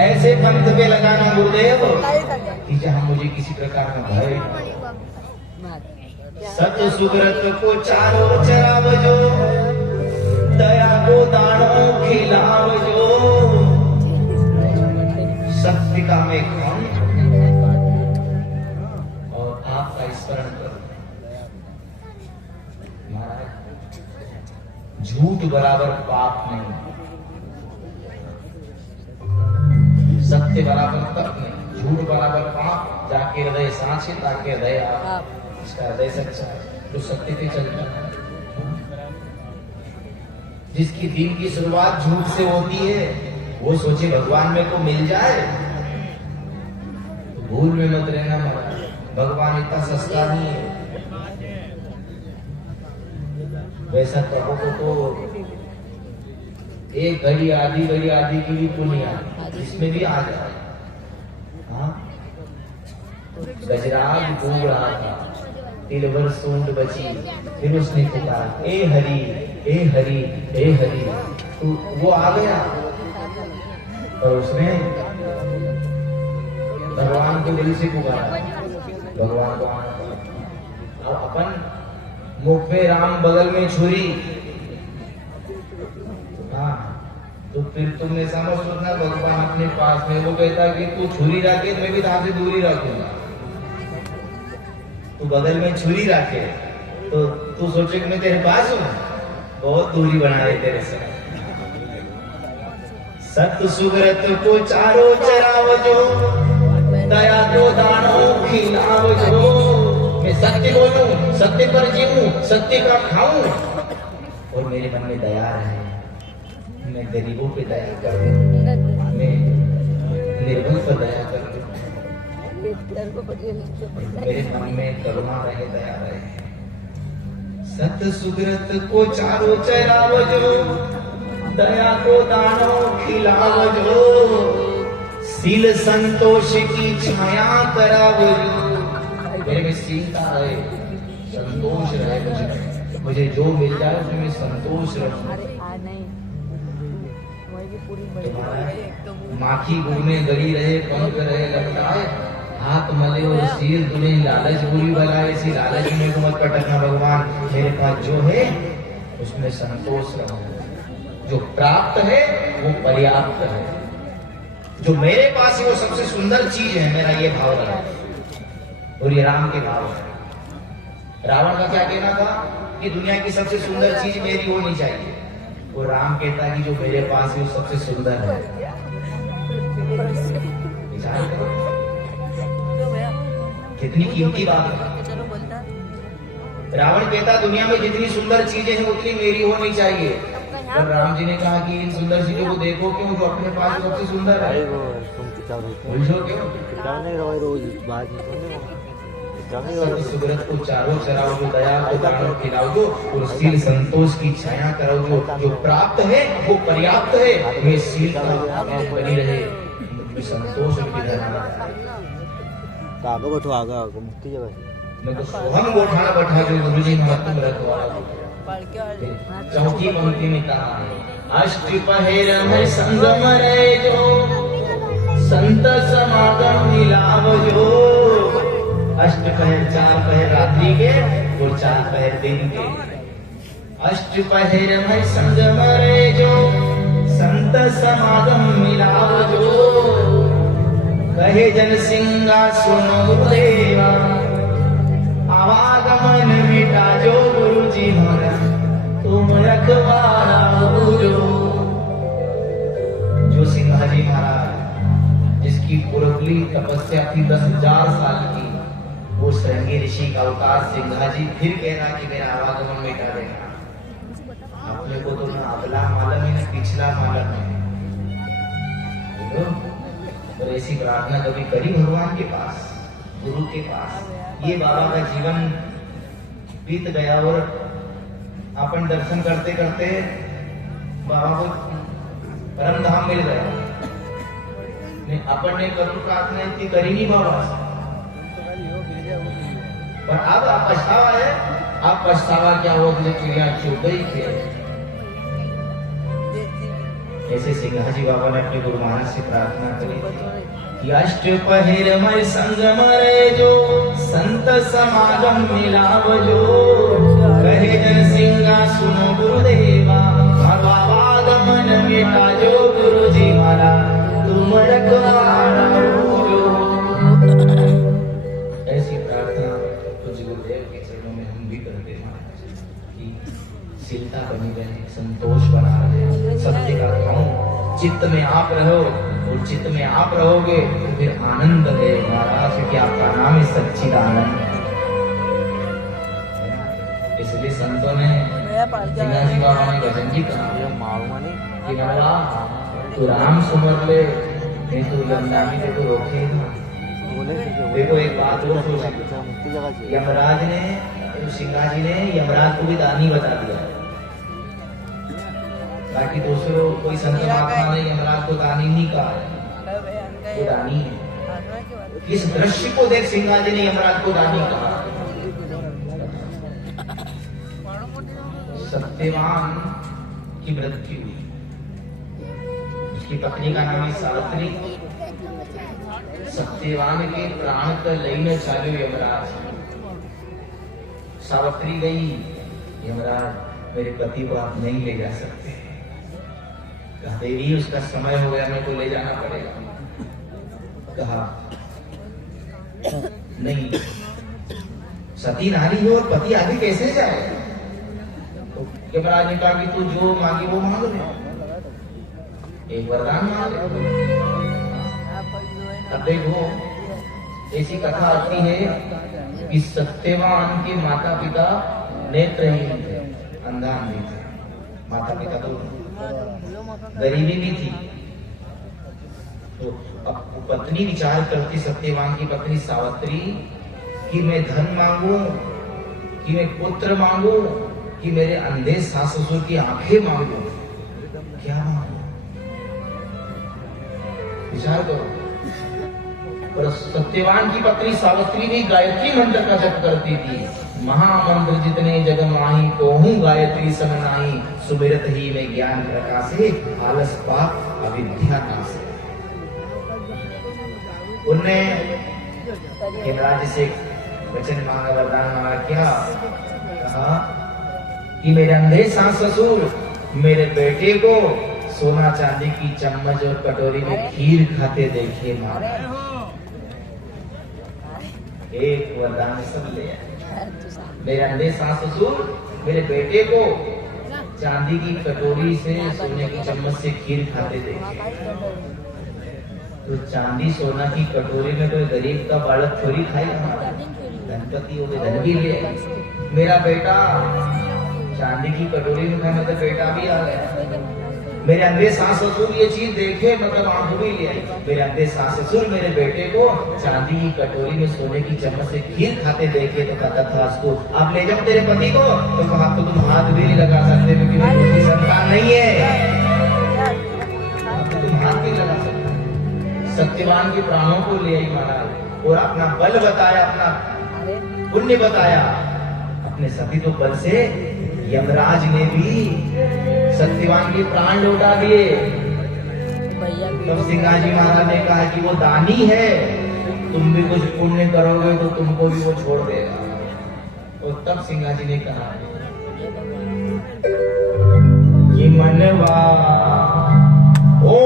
ऐसे पंथ पे लगाना गुरुदेव कि जहाँ मुझे किसी प्रकार का भय। सत सुब्रत को चारों चरावजो, दया को दानों खिलावजो, शक्ति का मैं कौन और आपका स्मरण करूं। महाराज झूठ बराबर पाप नहीं, सत्य बराबर तप नहीं, झूठ बराबर पाप। जाके हृदय सांचे ताके हृदय आप, इसका हृदय सच्चा है तो सत्य पे चलता है। जिसकी दिन की शुरुआत झूठ से होती है वो सोचे भगवान मेरे को मिल जाए, तो भूल में मत रहना महाराज, भगवान इतना सस्ता नहीं है। वैसा प्रभु को तो एक घड़ी आधी की भी पुण्य इसमें भी आ जाए। हाँ, गजराज घूम रहा था, तिलवर सूंड बची, फिर उसने पुकारा ए हरि ए हरि ए हरि, तो वो आ गया और उसने भगवान को दिल से पुकारा, भगवान को आना। अब अपन मुख में राम बगल में छुरी, हाँ तो फिर तुमने समझ सोचना भगवान अपने पास में, वो कहता कि तू छुरी रखे मैं भी ताप से दूरी रखूंगा। तू बगल में छुरी रखे तो तू सोचे कि मैं तेरे पास हूं, बहुत दूरी बनाए तेरे से। सत सुब्रत को चारों चरावजो, दया को दानों खिलावजो। मैं सत्य बोलूं, सत्य पर जीऊं, सत्य का खाऊं और मेरे मन में दया रहे। मैं गरीबों पे दया करूं, मैं निर्बल पर दया करूं, मेरे मन में करुणा रहे, दया रहे। सत सुब्रत को चारों चरावजो, दया को दानों खिलावजो। सील संतोष की छाया करावजो। मेरे में सीलता रहे, संतोष रहे, मुझे जो मिल जाए उसमें मैं संतोष रहूं। माखी गुड़ में गड़ी रहे, पंख रहे लपटाए, हाथ मले और सील दुले, लालच बुरी बलाए। इसी लालच में को मत पटकना भगवान, मेरे पास जो है उसमें संतोष रहो। जो प्राप्त है वो पर्याप्त है, जो मेरे पास है वो सबसे सुंदर चीज है, मेरा ये भाव रहा। और ये राम के भाव है। रावण का क्या कहना था कि दुनिया की सबसे सुंदर चीज मेरी होनी चाहिए, वो राम कहता है कि जो मेरे पास है वो सबसे सुंदर है। विचार करो कितनी कीमती बात है। रावण कहता दुनिया में जितनी सुंदर चीजें हैं उतनी मेरी होनी चाहिए, पर राम जी ने कहा कि इन सुंदर चीजों को देखो क्यों, जो अपने पास सबसे सुंदर है। सुब्रत को चारों चराओ, जो दया को दानों खिलाओ, जो और सील संतोष की छाया करो। जो प्राप्त है वो पर्याप्त है, वे सील बनी रहे, संतोष आगे बैठो, आगे मुक्ति जगह मैं तो सोहम गोठा बैठा जो गुरु जी महत्व रखवा। चौथी पंक्ति में कहा है अष्ट पहर में संगम रहे जो, संत समागम मिलाव जो। अष्ट पहर, 4 पहर रात्रि के और 4 पहर दिन के। अष्ट पहर में संगम रहे जो, संत समागम मिलाव जो। कहे जन सिंगा सुनो देवा, आवागमन मिटा जो गुरु जी हमारा, तुम रखवाला बुझो। जो सिंहाजी महाराज जिसकी पुरबली तपस्या थी 10,000 साल की, वो श्रृंगी ऋषि का अवतार सिंहाजी फिर कहना कि मेरा आवागमन मिटा देना। अपने को तो ना अगला मालूम है ना पिछला मालूम है। और ऐसी प्रार्थना कभी करी भगवान के पास, गुरु के पास। ये बाबा का जीवन बीत गया और अपन दर्शन करते करते बाबा को परम धाम मिल गया। अपन ने करुण प्रार्थना इतनी करी नहीं बाबा से, पर अब आप पछतावा है। अब पछतावा क्या हो, चिड़िया चुग गई थे। ऐसे सिंघाजी बाबा ने अपने गुरु महाराज से प्रार्थना करी कि अष्ट पहर मय संगम रे जो संत समागम मिलाव जो कहे जन सिंगा सुनो गुरुदेवा भगवागमन मिटा जो गुरु जी मारा तुम रखवारा जो। ऐसी प्रार्थना कुछ गुरुदेव के चरणों में हम भी करते हैं कि शीलता बनी रहे, संतोष बना रहे, सत्य का खाऊं, चित्त में आप रहो और चित्त में आप रहोगे तो फिर आनंद है महाराज, क्योंकि आपका नाम है सच्चिदानंद। इसलिए संतों ने सिंघाजी बाबा ने भजन जी कहा कि बाबा तू राम सुमर ले, नहीं तो यमराज ने तो रोकेगा। देखो एक बात और सोचो, यमराज ने तो सिंघाजी ने यमराज को भी दानी बता दिया, बाकी दूसरों कोई संत महात्मा ने यमराज को दानी नहीं कहा है, वो दानी है। इस दृश्य को देख सिंघाजी ने यमराज को दानी कहा। सत्यवान की मृत्यु हुई, उसकी पत्नी का नाम है सावित्री। सत्यवान के प्राण का लेने चालू यमराज। सावित्री गई, यमराज मेरे पति को आप नहीं ले जा सकते। कहा देवी उसका समय हो गया, मेरे को ले जाना पड़ेगा। कहा नहीं, सती नारी हो और पति आगे कैसे जाए। तो यमराज ने कहा कि तू जो मांगी वो मांग ले, एक वरदान मांग ले। अब देखो ऐसी कथा आती है कि सत्यवान के माता पिता नेत्रहीन थे, अंधा अंधी थे। माता पिता तो गरीबी भी थी, तो अब पत्नी विचार करती, सत्यवान की पत्नी सावित्री, कि मैं धन मांगू, कि मैं पुत्र मांगू, कि मेरे अंधे सास ससुर की आंखें मांगू, क्या मांगू, विचार करो। और सत्यवान की पत्नी सावित्री भी गायत्री मंत्र का जप करती थी। महामंत्र जितने जग माही कोहूं गायत्री सम नाही, सुमिरत ही में ज्ञान प्रकाशे आलस पाप अविद्या नाशे। उनने यमराज से वचन मांगा, वरदान मांगा। क्या कहा कि मेरे अंधे सास ससुर मेरे बेटे को सोना चांदी की चम्मच और कटोरी में खीर खाते देखिए मारा। एक वरदान सब ले आए। मेरे अंधे सास ससुर मेरे बेटे को चांदी की कटोरी से सोने की चम्मच से खीर खाते देखे। तो चांदी सोना की कटोरी में कोई गरीब का बालक थोड़ी खाएगा, धनपति हो गए, धन भी ले। मेरा बेटा चांदी की कटोरी में खाए, मतलब बेटा भी आ गया। मेरे अंधे सास ससुर ये चीज देखे, मतलब आंख भी ले आई। मेरे अंधे सास ससुर मेरे बेटे को चांदी की कटोरी में सोने की चम्मच से खीर खाते देखे, तो कहता था उसको आप ले जाओ तेरे पति को। तो कहा तो तुम हाथ भी नहीं लगा सकते, क्योंकि मेरी संतान नहीं है, तो तुम हाथ भी लगा सकते। सत्यवान के प्राणों को ले आई महाराज, और अपना बल बताया, अपना पुण्य बताया। अपने सती तो बल से यमराज ने भी सत्यवान के प्राण लौटा दिए। तब सिंघाजी महाराज ने कहा कि वो दानी है, तुम भी कुछ पुण्य करोगे तो तुमको भी वो छोड़ देगा। और तब सिंघाजी ने कहा कि मनवा ओ